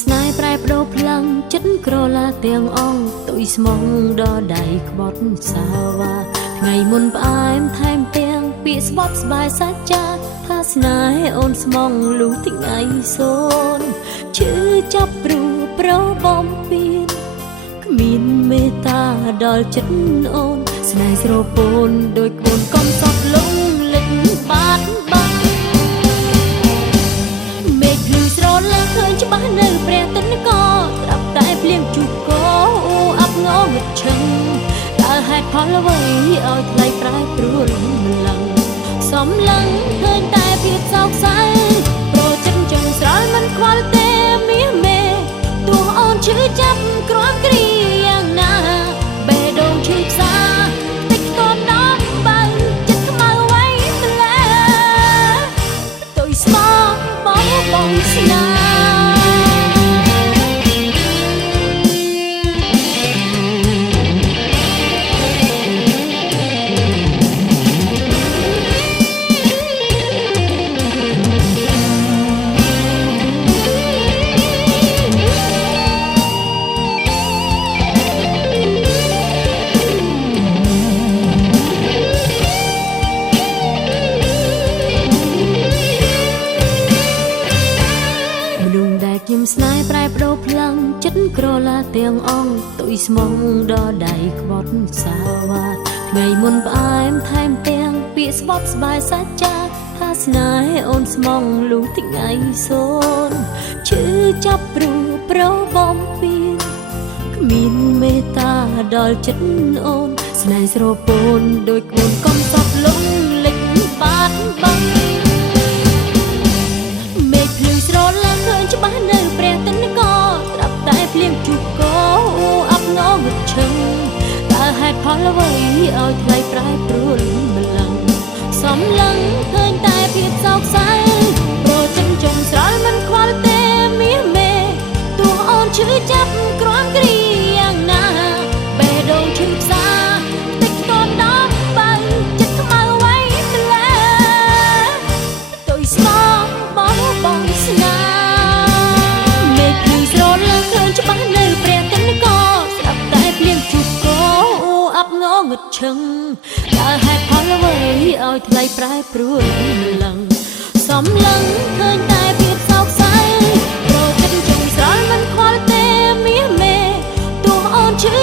ស្នេហ៍ប្រែប្ដូរផ្លាំងចិត្តក្រឡាទាំងអងទុយស្មងដល់ដៃក្បត់សាវ៉ាថ្ងៃមុនផ្អែមថែមទាំងពាក្យស្បត់ស្បាយសាច់ចាថាស្នេហ៍អូនស្មងលុះថ្ងៃសូនឈឺចាប់ព្រួប្របំពេញគ្មានមេត្តាដល់ចិត្តអូនស្នេហ៍ស្រពោនដូចក្បួនកំសត់លងលិចបាត់បាត់មេឃភ្លឺស្រលឡើងឃើញច្បាស់នៅព្រះទនកត្រាប់តែភ្លៀងជូកោអាប់ងងឹតឈឹងតើហេតុផលអ្វីឲ្យថ្លៃប្រែប្រួលម្លឹងសំឡឹងឃើញតែភាពសោកសៅប្រចិត្តចង់ស្រល់មិនខ្វល់ទេមាសមេទោះអូនឈឺចាប់គ្រាំគ្រីយ៉ាងណាបេះដូងឈឺផ្សាតិចខ្ទមដល់បើចិត្តខ្មៅអ្វីម្ល៉េះទុយស្មងបងស្នេហ៍ស្នេហ៍ប្រែប្ដូរផ្លាំងចិត្តក្រឡាទាំងអងទុយស្មងដល់ដៃក្បត់សាវ៉ាថ្ងៃមុនផ្អែមថែមទាំងពាក្យស្បត់ស្បាយសាច់ចាថាស្នេហ៍អូនស្មងលុះថ្ងៃសូនឈឺចាប់ព្រួប្របំពេញគ្មានមេត្តាដល់ចិត្តអូនស្នេហ៍ស្រពោនដូចក្បួនកំសត់លងលិចបាត់បាត់មេឃភ្លឺស្រលឡើងឃើញច្បាស់នៅព្រះទនកត្រាប់តែភ្លៀងជូកោអាប់ងងឹតឈឹងតើហេតុផលអ្វីឲ្យថ្លៃប្រែប្រួលម្លឹងសំឡឹងឃើញតែភាពសោកសៅប្រចិត្តចង់ស្រល់មិនខ្វល់ទេមាសមេទោះអូនឈឺចាប់គ្រាំគ្រីយ៉ាងណាបេះដូងឈឺផ្សាតិចខ្ទមដល់បើចិត្តខ្មៅអ្វីម្ល៉េះទុយស្មងបងស្នេហ៍មេឃភ្លឺស្រលឡើងឃើញច្បាស់នៅព្រះទនកស្រាប់តែភ្លៀងជូកោអាប់ងងឹតឈឹងតើហេតុផលអ្វីឲ្យថ្លៃប្រែប្រួលម្លឹងសំឡឹងឃើញតែភាពសោកសៅប្រចិត្តចង់ស្រល់មិនខ្វល់ទេមាសមេទោះអូនឈឺ